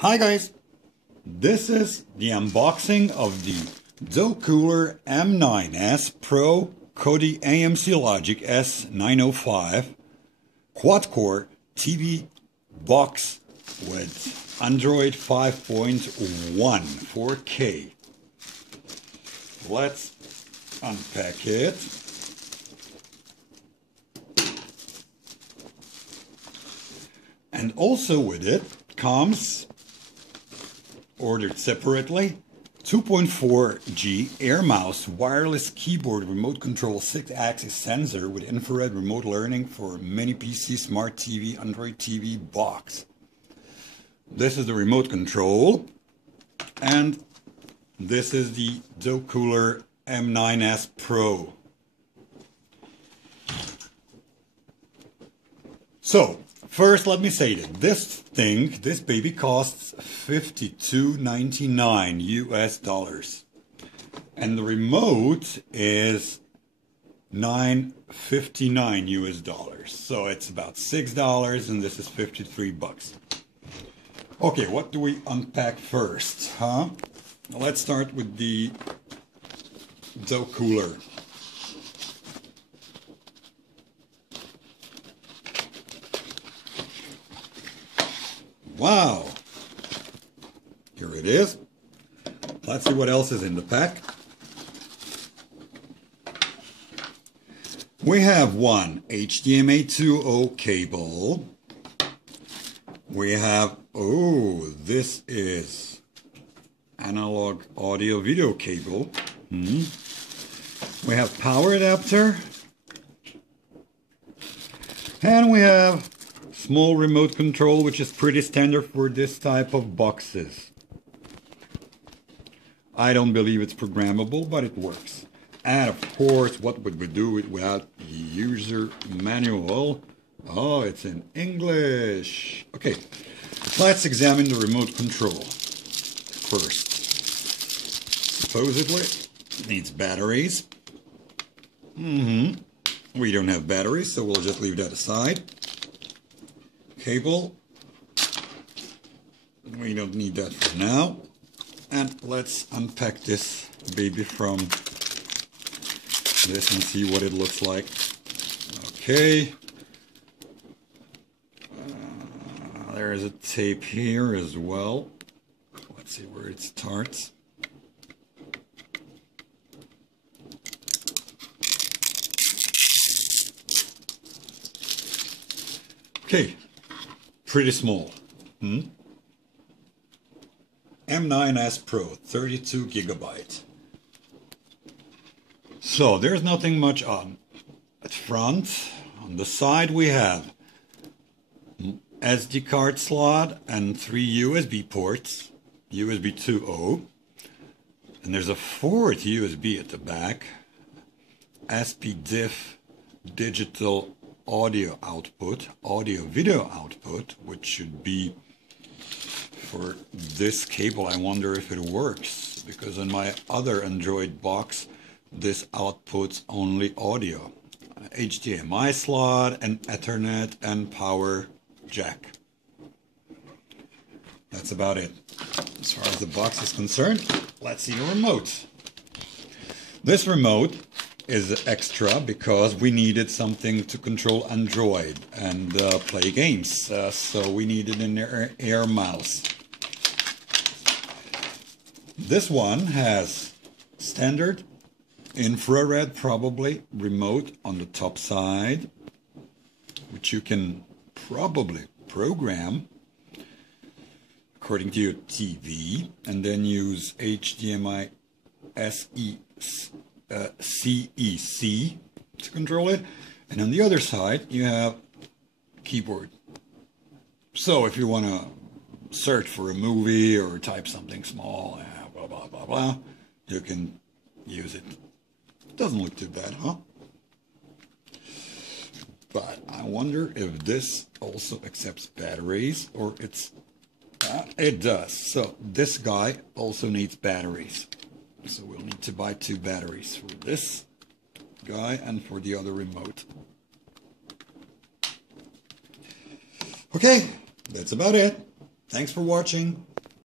Hi guys, this is the unboxing of the Docooler M9S-PRO KODI Amlogic S905 quad-core TV box with Android 5.1 4K. Let's unpack it. And also with it comes, ordered separately, 2.4G Air Mouse wireless keyboard remote control 6-axis sensor with infrared remote learning for mini PC, smart TV, Android TV box. This is the remote control, and this is the Docooler M9S-PRO. So, first let me say that this baby costs $52.99 US, and the remote is $9.59 US. So it's about $6, and this is 53 bucks. Okay, what do we unpack first, huh? Let's start with the Docooler. Wow! Here it is. Let's see what else is in the pack. We have one HDMI 2.0 cable. We have, oh, this is analog audio video cable. We have power adapter. And we have small remote control, which is pretty standard for this type of boxes. I don't believe it's programmable, but it works. And of course, what would we do without the user manual? Oh, it's in English. Okay, let's examine the remote control first. Supposedly, it needs batteries. We don't have batteries, so we'll just leave that aside. Cable, we don't need that for now. And let's unpack this baby from this and see what it looks like. Okay, there's a tape here as well. Let's see where it starts. Okay, pretty small. M9S-PRO, 32 gigabyte. So there's nothing much on at front. On the side we have SD card slot and 3 USB ports, USB 2.0, and there's a fourth USB at the back, SPDIF digital audio output, audio video output, which should be for this cable. I wonder if it works, because on my other Android box this outputs only audio. HDMI slot and Ethernet and power jack. That's about it. As far as the box is concerned, let's see the remote. This remote is extra because we needed something to control Android and play games. So we needed an Air Mouse. This one has standard infrared, probably, remote on the top side, which you can probably program according to your TV, and then use HDMI CEC to control it. And on the other side you have keyboard. So if you want to search for a movie or type something small, blah blah blah blah, you can use it. Doesn't look too bad, huh? But I wonder if this also accepts batteries, or it does. So this guy also needs batteries. So we'll need to buy 2 batteries for this guy and for the other remote. Okay, that's about it. Thanks for watching.